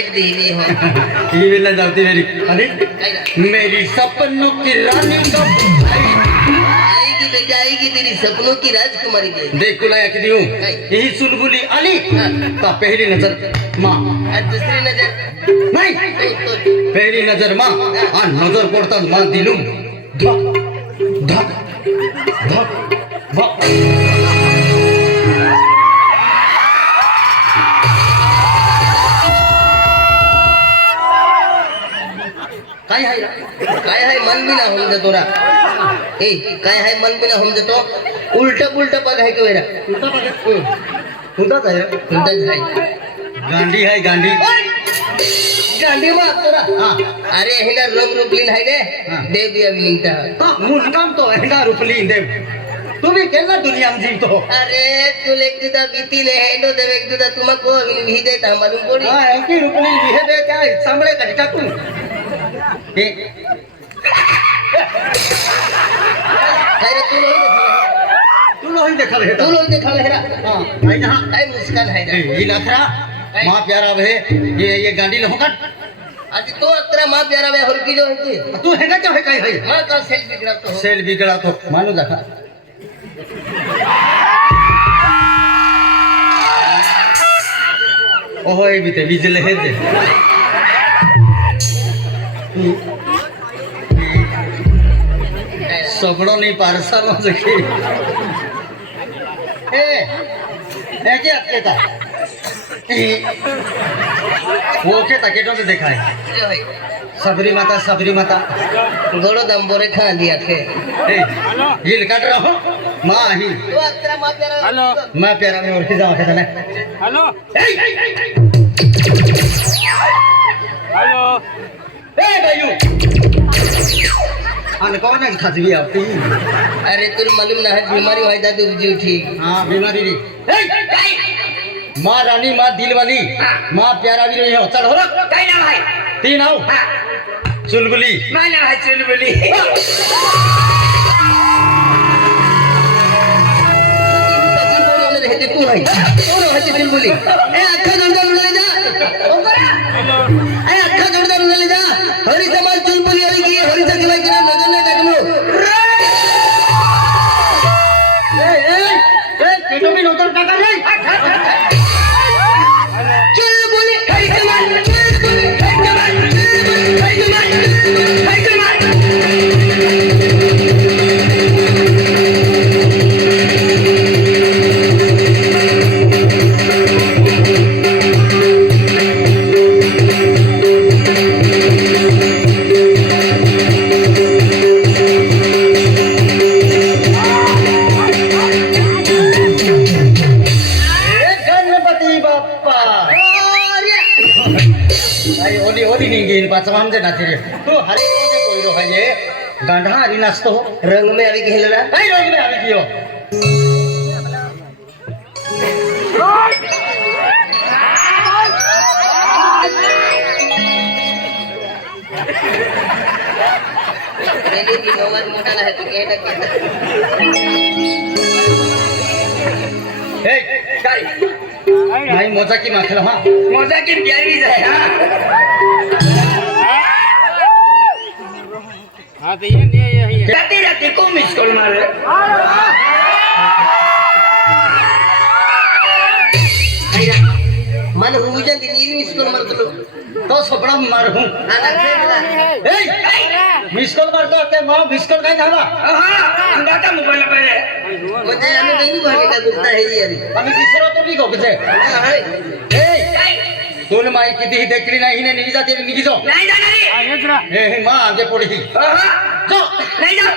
एक देवी हो. इवेला जाते मेरी. अरे मेरी सपनों की रानी आएगी बेटा आएगी तेरी सपनों की राजकुमारी दे देख कुलाया की देऊ? यही सुलबुली आली. ता पहिली नजर मां. आणि दुसरी नजर? नाही. पहिली नजर मां. आणि नजर पडताच मां दिलू धक धक. धक. धक. काय आहे? काय आहे? मन बी ना समजे तोरा ए काय आहे? मन बी ना समजे तो उलट पुलट बघाय की वेरा? खुदाच आहे. उलटच आहे गांडी आहे. गांधी मा तोरा हा. अरे हे ना रंग रुपलीन आहे हा. ने देव या विनिंगता ता मुनकाम तो हेंगा रुपली देव. तुम्ही केला दुनिया में जीवतो अरे तुले एक दुदा बीती ले है नो देव एक दुदा तुमा को विनी भी देता मालूम पड़ी हा एकी रुपली विहेबे काय सांभळे का टाकून हे काय रे तू लोही देखा तू लोही देखा हे तू लोही देखा हेरा हा। नाही ना काय मुस्कान है ए, ना ये लखरा। माँ प्यारा वे ये ये गांडी लोहकट आज तो अत्रा मां प्यारा वे होर की जो है की? तू हेंगा क्या है काय है मां का सेल्फी गिरफ्त हो सेल बिगड़ा तो। मानो देखा। ओहो ये भी ते बिजले है। ते सगड़ो नहीं पारसा नो सके ए ए क्या आपके था वो के तकेटों से देखा है जो है सबरी माता सबरी माता गोड़ो दम बोरे खा दिया थे ए हिल काट रहा हूँ माँ ही तो अत्रा मां प्यारा वे हेलो मैं प्यारा में उठ जाऊँ कहता ना हेलो ए ए ए हेलो ए भाइयों अन कौन है खस गया अपनी अरे तुम मालूम ना है बीमारी है दादू जी ठीक हाँ बीमारी री माँ रानी माँ दिल वाली माँ प्यारा भी रही Yeah. गांधा हरी नाचतो रंग में अभी खेलना काय रोज में आवी कियो रेडी की नंबर मोठा आहे तो काय टाकेल ए हा मोजा की प्यारी आहे हा हाँ तो ये ये ये ये राती राती को मिस कॉल मारे मन हुजा दिन ये मिस कॉल मारतो तो हूं ए मिस कॉल काय झाला अंगाचा मोबाईल पाहिजे म्हणजे आम्ही का गुप्ता आम्ही दोन माई कितीही देखली नाही हिने निघी जाते निघी जाऊ नाही जाणार हाँ ये जरा हे हे मा आगे पडी जो नाही जा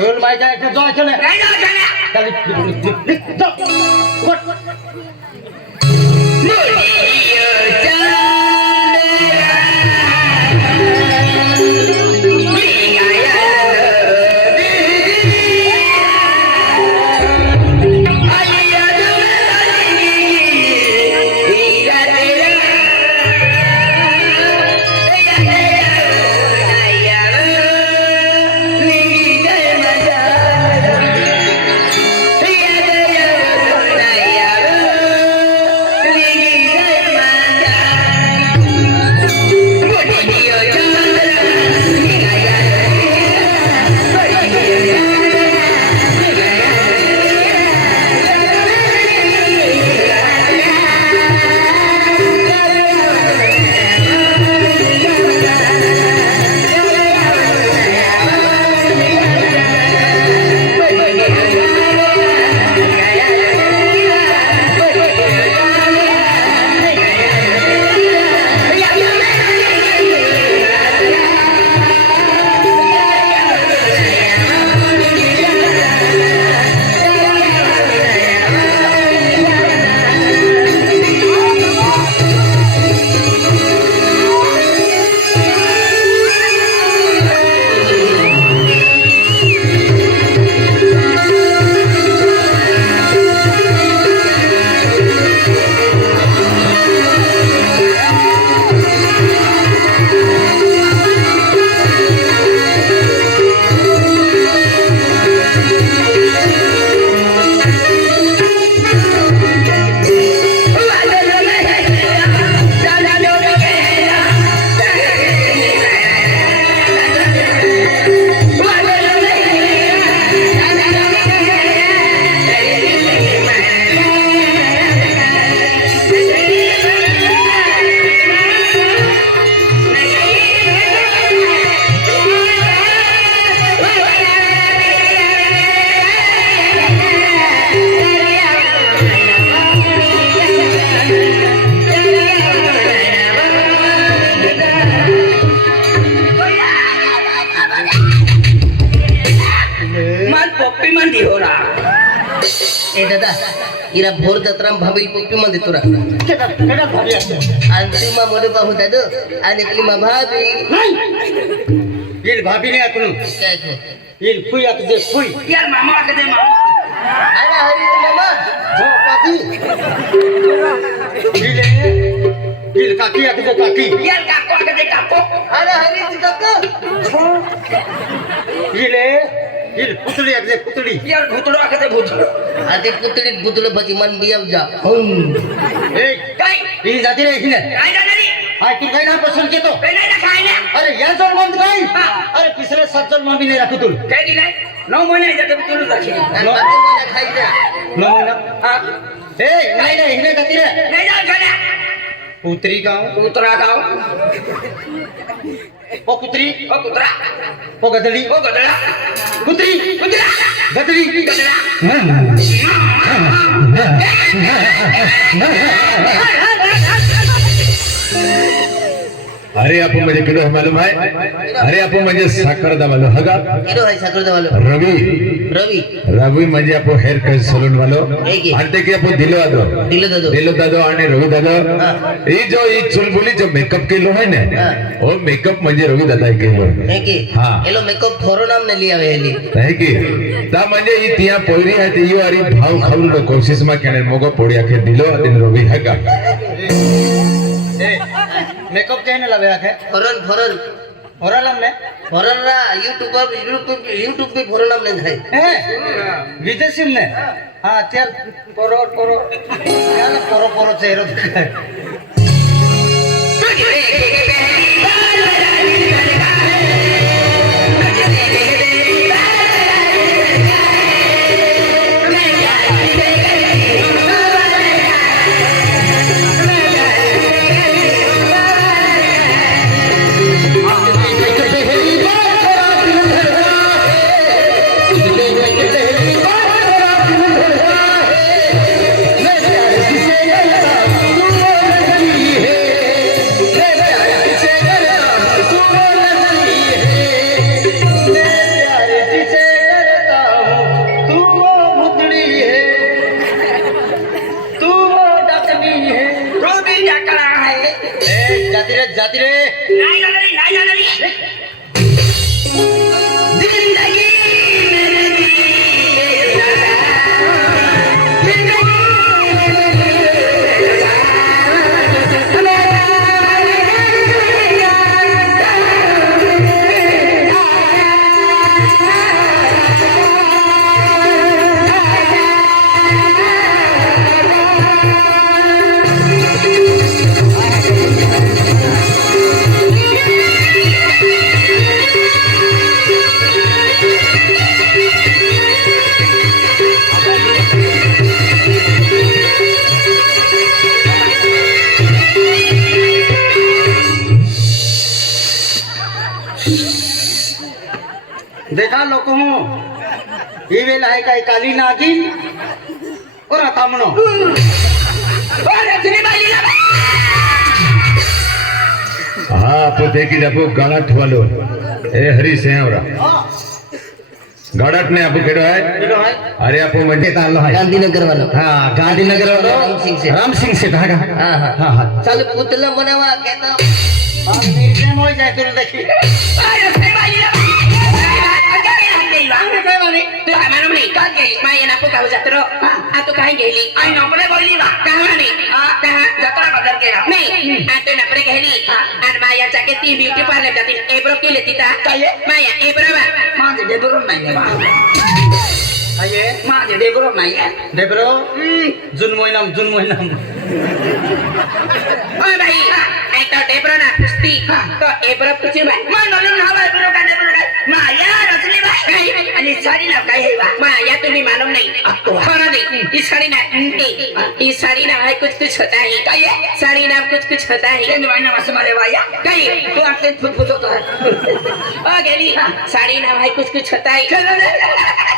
दोन माई काय जो चले नाही जा जाण्या खाली जो ए दादा इरा भोर जत्रा भाभी पप्पी मध्ये तुरा। आणि तुमा मोरे बाबू दादो आणि तुमा भाभी। येईल भाभी नाही ऐकून काय येईल फुई आता जे फुई यार मामा के दे मामा। अरे हरीच मामा। हो काकी। येईल येईल काकी आता जे काकी। यार काको के दे काको। अरे हरीच काका। येईल येईल पुतळी आता जे पुतळी यार भूतड़ो के दे भूतड़ो आधी पुतळीत बुतळ भजी मन बियाव जा ए काय ही जाती रे हिने काय जाणारी हाय तू काही ना पसंत केतो काय नाही खाय ना अरे या जोड मंद काय अरे पिछले सात जोड मंद नाही राखू तू काय की नाही नऊ महिने जाते तुला दाखी आणि बाकी मला खायचं नो ना हा ए नाही नाही हिने जाती रे नाही जा खाण्या पुत्री गाव कुत्रा गाव ओ पुत्री ओ कुत्रा ओ गदडी ओ गदळा पुत्री कुत्रा गदडी गदळा अरे आपण म्हणजे किलो है मालूम है अरे आपण म्हणजे साखरदा मालूम हगा किरो है साखरदा वालो रवी. रवी. रवी म्हणजे आपण हेअर कट सलून वालो. हे की? आणि ते की आपण दिलो दादो दिलो दादो. दिलो दादो आणि रवी दादो. हा. ही जो ही चुलबुली जो मेकअप केलो है ना? हा. वो मेकअप म्हणजे रवी दादा केलो. है की? हा. एलो मेकअप थोरो नाम ने लिया वेली है की? ता म्हणजे ही तिया पोरी आहे ती यो अरे भाव खावलो कोशिश मा केने मोगो पोडिया के दिलो दिन रवी हगा मेकअप कहने लगे आखे फरन फरन होरा हमने फरन रा यूट्यूब यूट्यूब यूट्यूब पे फरन नाम ने થાય ए विदेशी ने हाँ त्याल पोरो पोरो त्याल पोरो पोरो चेहरो दिखाय ಕೀಡಪ್ಪು ಗಾಳಟ್ ವಾಲು એ હરી સેવરા ગડટ ને આપું કેડો હે? અરે આપો મજે તાલો હે. ગાંધીનગર વાળો. હા ગાંધીનગર વાળો. રામસિંહ છે રામસિંહ છે હા હા. હા હા. ચાલ પુતલા બનાવવા કેતા આ નિર્ણય હોય જાય તો દેખી આ સેવા के हम नहीं वांग काय माने तू काय मालूम नाही का गेली माय ना पुका जत्रो आ तू बदल केला नाही नपरे गेली आणि ब्युटी पार्लर जाती एब्रो केली तिथा काय माया एब्रो वा माझे डेब्रो नाही माझे डेब्रो नाही डेब्रो जून महिना जून महिना बाई ऐ तो डेब्रो ना पुस्ती तो एब्रो पुची बाई मा नलून हवा एब्रो का माया रचली बाई आणि साडी ना काय हे बा माया तुम्ही मालूम नहीं खरा नहीं इस साड़ी ना ए, इस साड़ी ना भाई कुछ कुछ होता है काय साड़ी ना कुछ कुछ होता है तेन वाइना मस मारे वाया काय तू आते फुट फुट होता है ओ गेली साड़ी ना भाई कुछ कुछ होता है लीला बाई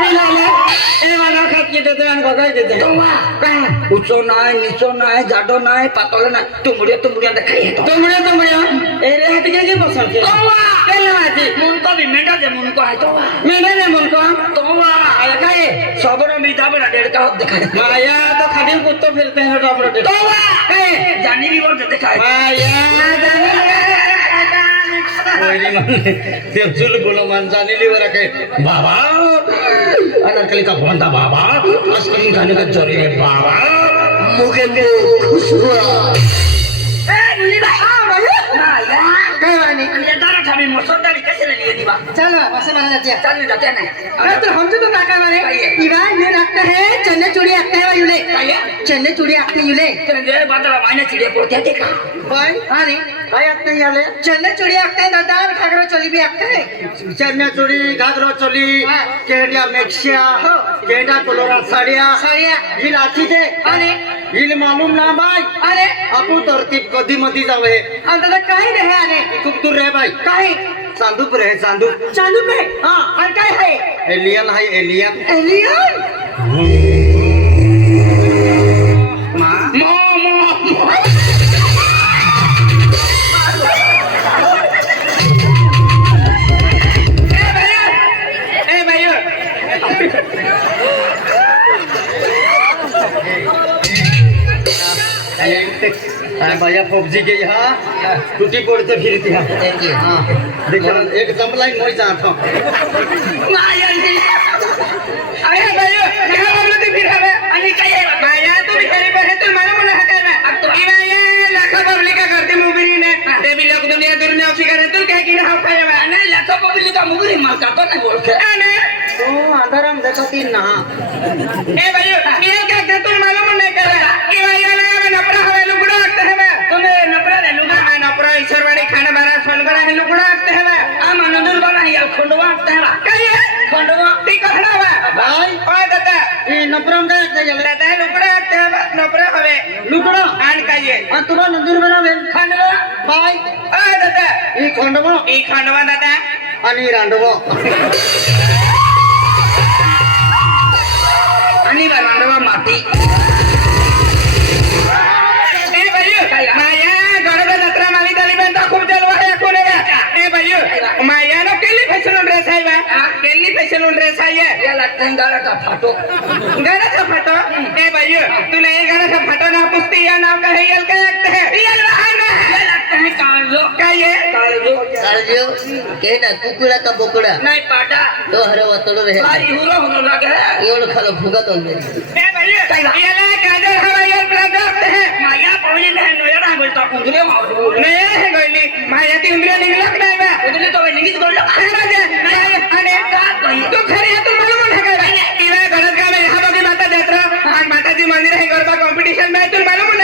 ना बाई माया लीलू माया ना गेली बा मा पाको दरवा तो आखे नेवा आखे काय साड़ी आणि ही साड़ी ना काय साड़ी ना रे माया तो का मालूम नहीं है ई लगता है दिल को साड़ी ई लगता है दिल को सुंदर साडी आई बिया देखूच आहे अजून कसं आहे का आणि मान दिले अनारकली का बोलता बाबा आज कमी खाने का चोरी है बाबा मुखे को खुश हुआ ए नुली बाई माया काय वाणी आणि दारा ठामी मसोदारी कैसे ले लिए दीवा चलो वैसे माना जाती है चलने जाते हैं अरे तो हम तो नाका मारे इवा ये रखता है चन्ने चूड़ी रखता है युले चन्ने चूड़ी हैं युले तेरे बादला मायने पोते हाँ नहीं काय हैं याले चन्ने चूड़ी हैं दादा घाघरा चोली भी रखते हैं चन्या चोरी घागरो चोली हाँ। केडिया मेक्सिया केडा कोलोरा साडिया. साड़िया. ही लाची दे. अरे हिल मालूम ना बाय अरे आपू तरतीब कधी मधी जावे हम दादा काही रहे खूप दूर रे बाई काही चांदूप रे चांदूप। चालू पे हाँ। और काय है? एलियन है एलियन। एलियन? अरे भैया फौजी के यहाँ टूटी पड़ते फिरती है। हाँ। देखो एक जमलाई मोई जाता हूँ। माया नहीं अरे भाइयों क्या बोलो तू फिर हमें। अनि काय आहे माया तू भिकारी पे है तू मला म्हणा हकाय ना अब तो ई माया लाखो पब्लिक का करते मुगरी ने ते भी लोग दुनिया दुनिया उसी करे तू काय की खाय बा नाही लाखो पब्लिक का मुगरी मार का तो नाही बोल के अने तो अंधाराम देखो तीन ना ए भाइयों ये क्या क्या तुम मालूम नहीं कर ई बना खंडवा है खंडवा भाई ओए दादा ये नपरम का एक जले? दादा लुगड़ा रखते हैं बस नपरा हवे। लुकड़ा? आन कहिए। हाँ तुरा नंदुर बना बेन खंडवा? भाई ओए दादा ये केली फॅशन ड्रेस आहे याला गाण्याचा फाटो. गाण्याचा फाटो? ए भाइयों तुला हे गाण्याचा फाटो ना पुसती या नाव का है यल काय है यल ना है काळजो. काय आहे? काळजो. काळजीव के ना कुकुडा का बोकडा? नाही पाटा तो हरे वातडो रहे भारी हुरो हुरो लागे एवढं खालं फुगत होते ए भाइयों याला काजल हवा यल ब्लाउज लागते है. माया पवली नाही नोया ना बोलतो उंदरे मारू नया है गळली माया ती उंदरे निघलाक नाही बा? उंदरे तो निघित बोललो काय राजा नाही. आणि का कही तो खरे आहे तू मला म्हणा काय इवा गलत काम आहे हा बघी माता जत्रा. आणि माताजी मंदिर गरबा कॉम्पिटिशन में तू मला म्हणा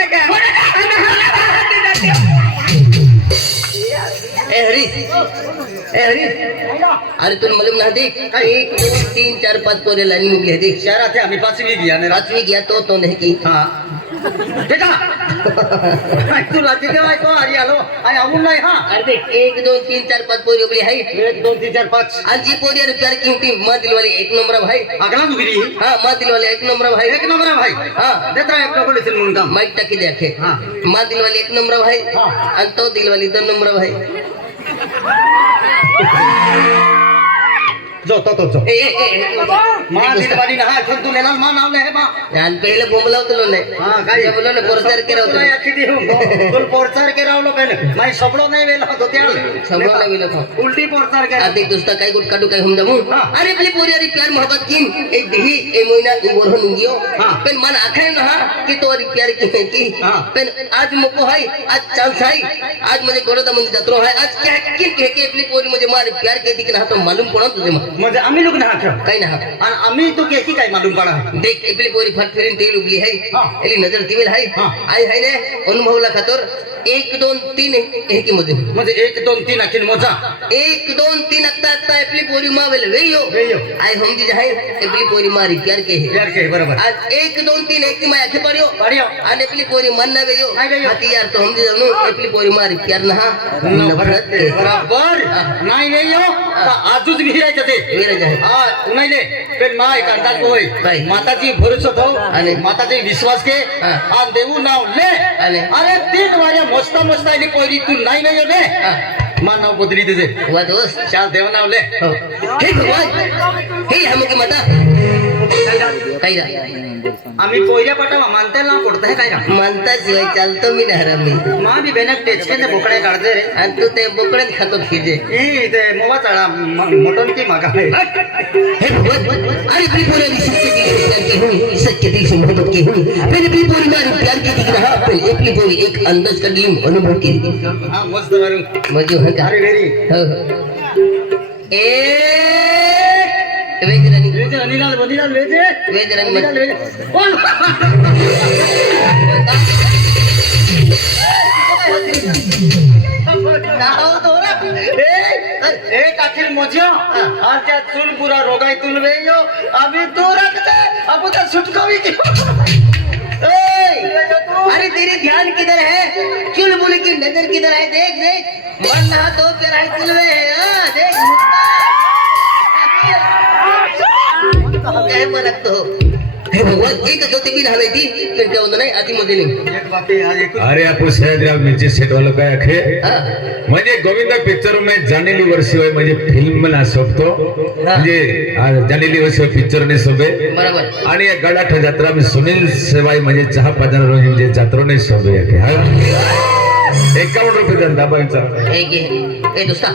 हरी ए हरी अरे तुला मालूम ना देख एक तीन चार पाच पोरे लाईन में थे शहरात आहे आम्ही पाचवी घ्या ने रात पाचवी गया तो तो नहीं की हा बेटा तू रात्री केव्हा तो आरी आलो आणि आवून नाही हा अरे देख एक दोन तीन चार पाच पोरी उबली है एक दोन तीन चार पाच आज जी पोरी प्यार की होती माँ दिल वाली एक नंबर भाई आगला दुगिरी हाँ माँ दिल वाले एक नंबर भाई एक नंबर भाई हाँ देता एक नंबर दिसेल म्हणून काम माइक टकी देखे हाँ माँ दिल वाली एक नंबर भाई हाँ। और तो दिल वाली दो नंबर भाई Woo! जो तो तो जो ए ए ए मां दिलवाली ना हा तू लेला मां नाव नाही बा यान पहिले बोंबला होतो ने हा काय बोलो ने प्रचार केला होता नाही अख्खी देऊ तुल पोरचार के रावलो पहिले माई सबलो नाही वेला होतो त्या सबलो नाही वेला था उलटी पोरचार के आते दोस्ता काय गुट काटू काय हम जामू हाँ। अरे पली पोरी अरे प्यार मोहब्बत की ए दिही ए मोइना ई बोरहो नुंगियो हाँ। पेन मन आखे ना कि तो अरे प्यार की है की हाँ। पेन आज मको है आज चांस है आज मुझे गोरदा मुझे जत्रो है आज क्या किन कह के पली पोरी मुझे मारे प्यार कहती कि ना तो मालूम कोणा तुझे मा म्हणजे आम्ही लोक ना हा काही ना आणि आम्ही तो की काय मालूम पडा. देख एपली पोरी फट फिरीन तेल उबली है। एली नजर तिवेल है। आई है ने अनुभव ला खतर एक दोन तीन हे की मध्ये म्हणजे एक दोन तीन आखीन मोजा. एक दोन तीन अत्ता अत्ता एपली पोरी मा वेल वेयो. वेयो. आय हम जी जाय एपली पोरी मारी प्यार के है. यार के बरोबर. आज एक दोन तीन एक की मैं आखे पड़ियो. पड्यो. आणि एपली पोरी मन ना वेयो. नाही वेयो. हाती यार तो हम जी जानो एपली पोरी मारी प्यार ना हा नफरत बराबर. नाही तर आजूच विहिरायचं ते हा नाही ले पण मा एक अंदाज होय? माताची भरोसा ठेव आणि? माताची विश्वास घे हा. देऊ नाव ले? अरे तीन वाऱ्या मस्ता मस्ता आली पहिली तू नाही नाही ले हा. मा नाव बदली तुझे वा दोस्त चाल देव नाव ले हो हे हे हम की माता ना आम्ही मानता काय मानता शिवाय चालतो मी नाही मी. मा बी बेनक टेचके बोकड्या काढते रे. आणि तू ते खातो खिजे. ए ते मोवा चढा मटन की मागा हे अरे हुई सच्चे दिल से मोहब्बत की हुई. मैंने मारी प्यार की दिख रहा पर एक भी एक अंदाज का ड्रीम अनुभव की हा मस्त मजो है अरे वेरी हो. हो एक वेज रनिंग वेजे अनिलाल बनिलाल वेजे वेज रनिंग अनिलाल मत वेजे। बोल एक अखिल मोजियो आज त्या चुल पुरा रोगाई तुल वेयो अभी तू रखते अब तो छुटकावी की अरे तेरे ध्यान किधर है? चुलबुल की नजर किधर है? देख देख। मन ना तो तेरा है चुलवे हाँ, देख मुस्कान। काय म्हणत तो? हे भगवान एक ज्योती बी हवे ती होतं नाही अति मध्ये नाही अरे आपण सह्याद्रीराव मिरची सेट वाला काय अखे. म्हणजे गोविंदा पिक्चर में जानेली वर्षी होय म्हणजे फिल्म ना सोबतो म्हणजे जानेली वर्षी पिक्चर ने सोबे बरोबर. आणि या गडाठ जत्रा में सुनील सेवाई म्हणजे चहा पाजणार रोजी म्हणजे जत्रो ने सोबे अखे हा. एकावन्न रुपये धंदा बाईचा. हे घे. ए दोस्ता.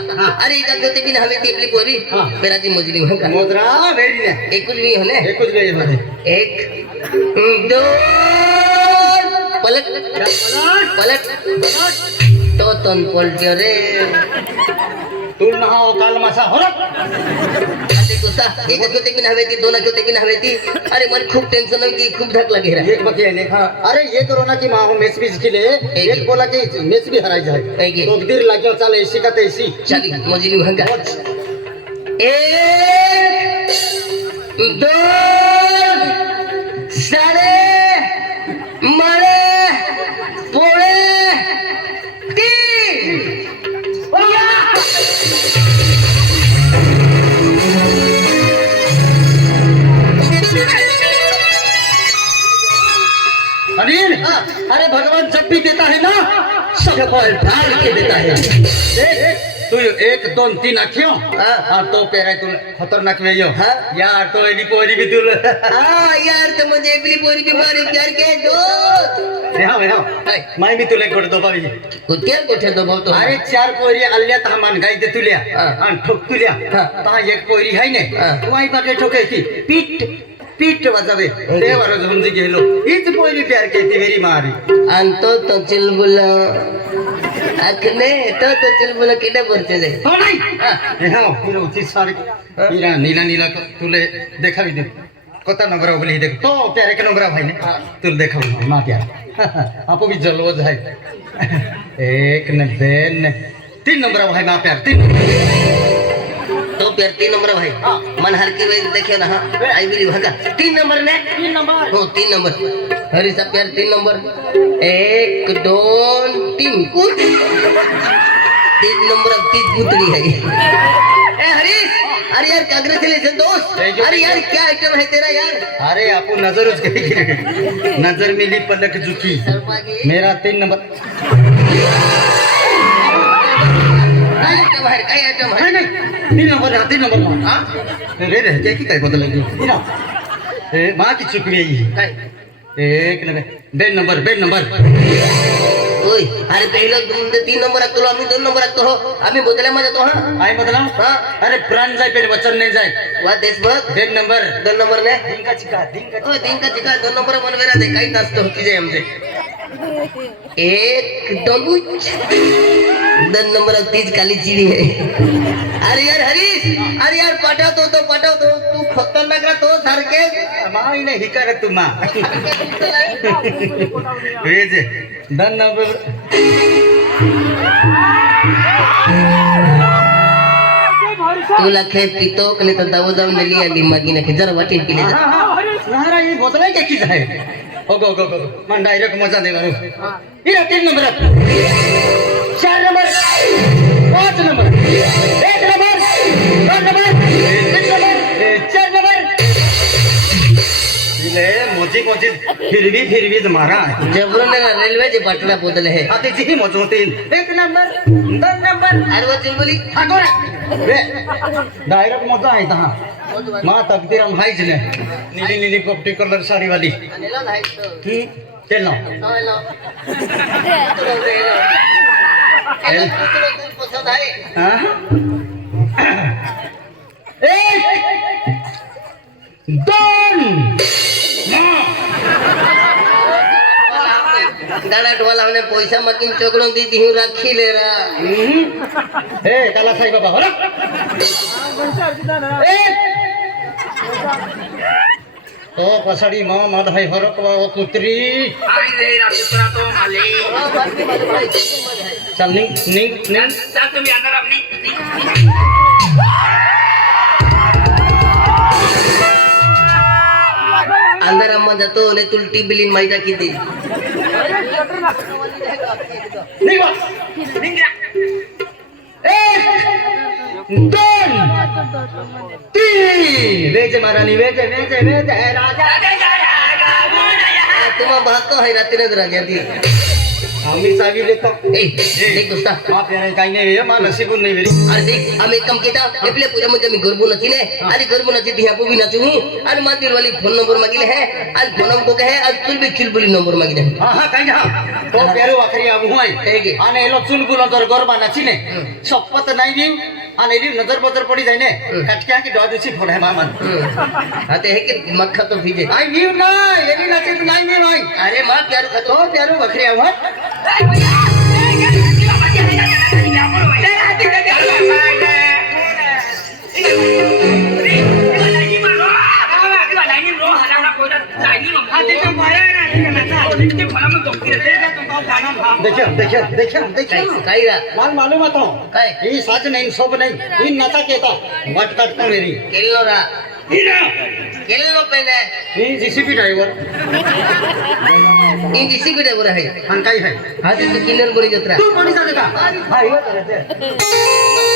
अरे एका ज्योती बी हवे ती आपली पोरी. हा. पेरा ती मोजली हो का? मोद्रा वेरी ने. एकूच बी हो ने? एकच वेळी मध्ये. एक दोन. पलट. पलट. तो तन पलट्यो रे. तू ना हो काल मासा होरक अरे दोस्ता एक ज्योती बी हवे ती दोन ज्योती बी हवे ती अरे मला खूप टेन्शन आहे की खूप धक एक अरे की माहो एक बोला की हरायचं आहे. तो चाल का चाली मोजली एक दोन साडे भी देता है ना? सब फल फाल के देता है देख तू एक दोन तीन आखियो हाँ. और तो पेरा तू खतरनाक वेयो हाँ. यार तो एनी पोरी भी तुल. हाँ यार तो मुझे अपनी पूरी बीमारी प्यार के दो हाँ हाँ हाय. मैं भी तुले गोड दो बाबी कुत्या कोठे दो भाऊ तो अरे चार पोरी आल्या तर मान गाई दे तुल्या. हाँ. आणि ठोक तुल्या. हाँ. ता एक पोरी हाय ने. हाँ. वाई बागे ठोकायची. पीठ. पीठ वाजावे ते वर समजी गेलो हीच पोरी प्यार केती वेरी मारी आणतो तो चिलबुल अखने तो तो चिलबुल किडे भरते जाय हो नाही हा. हे हा हिरो ती सारी हिरा नीला नीला क- तुले देखावी दे कोता नंबर बोली देख तो प्यारे के नंबर भाई ने तुले देखावी ना प्यार आपो भी जलवज है एक ने बेन ना प्यार तीन नंबर भाई. मन हर की वजह देखे ना आई भी भागा। तीन नंबर ने? तीन नंबर। हो तीन नंबर। हरी सब प्यार तीन नंबर। एक दोन तीन। तीन नंबर अब तीन गुतड़ी है ए हरीश अरे यार कांग्रेचुलेशन दोस्त। अरे यार. क्या आइटम है तेरा यार? अरे आपको नजर उसके नजर मिली पलक झुकी। मेरा तीन नंबर। काय आइटम है? काय आइटम है? तीन नंबर तीन नंबर रे रे क्या की काय बदल लगी तीन ए माँ की चुकी काय? एक number bed number bed number ओय अरे पहिलं दोन तीन नंबर लागतो आम्ही दोन नंबर लागतो हो आम्ही बोतल्यामध्ये जातो हा काय बदला हा अरे प्राण जाय पहिले वचन नाही जाय वा देशभर बेड नंबर दोन नंबर ने दिंका चिका दिंका चिका दोन नंबर वन वेरा दे काही नसतं होती आमचे एक दोन उच. दोन नंबर तीच काली चिडी आहे. अरे यार हरीश अरे यार पाठवतो तो पाठवतो. तू खतरनाक ना तो सारखे. माई नाही हिकार तू मा. वेज डन नंबर. तुला खेळ पितो की नाही तर दावो जाऊन नेली आली मागी नखे जरा वाटेल पिले. हा, हा, हा. नारा ही बोतलाय का की आहे हो गो गो गो मग डायरेक्ट मजा नाही मारू हिरा तीन नंबर चार नंबर पाच नंबर एक नंबर दोन नंबर तीन नंबर चार नंबर इले मोजी मोजी फिरवी फिरवीच मारा. जबरून रेल्वेचे पाटला पोतले हे हा त्याची ही मोज होतील. एक नंबर दोन नंबर अरे वा चुलबुली डायरेक्ट मजा आहे हा. मा तकदीर हम हायच ने नीली नीली कपटी कलर साड़ी वाली हम्म चल ना एक दोन गाडा टोला लावणे पैसा मागीन चोकडून दी ती राखी ले रा ए त्याला साई बाबा हो तो पसाडी मा मध भाई हरक वा ओ कुत्री आई रे रात्र तो माले। चल निंग निंग निंग चल तुम्ही अंदर अपनी अंदर अम्मा जातो ने तुलटी बिलीन माहिती किती निंग बा एक दोन तीन वेज महारानी वेज वेज वेज है राजा तुम्हा भागतो आहे रात्रीच राजा ती आम्ही चावी लेतो ए देख दोस्ता मा प्यारे काही नाही मा नसीबून नाही वेरी अरे देख आम्ही एक काम केला आपल्या पुऱ्यामध्ये आम्ही गरबू नची ने आणि गरबू नची ती ह्या बी नाचू आणि माझी वाली फोन नंबर मागिले है आणि फोन नंबर है आणि चुलबी चुलबुली नंबर मागिले है હા હા કઈ હા તો પેરો વાખરી આવું હોય ಹೇಗೆ? અને એલો ચુલબુલ અંદર ગરબા નાચીને સપત નાઈ ગયું અને એની નજર બજર પડી જાય ને કટક્યા કે દોડ ઉછી ફોડે મામા. હા તે કે મખા તો ભીજે. આઈ વી ના એની નાચે તો નાઈ મે ભાઈ અરે માં પ્યારું ખતો પ્યારું વખરે આવ હા. તે તો देखियो देखियो देखियो देखियो कई रा मान मालूम आता. हूँ कई ये सच नहीं सब नहीं ये नशा कहता मत काट को मेरी किलो रा हीरा किलो पहले ये जीसीपी ड्राइवर ये जीसीपी ड्राइवर है हाँ कई है हाँ तो किलो बोली जत्रा तू पानी का देता हाँ ये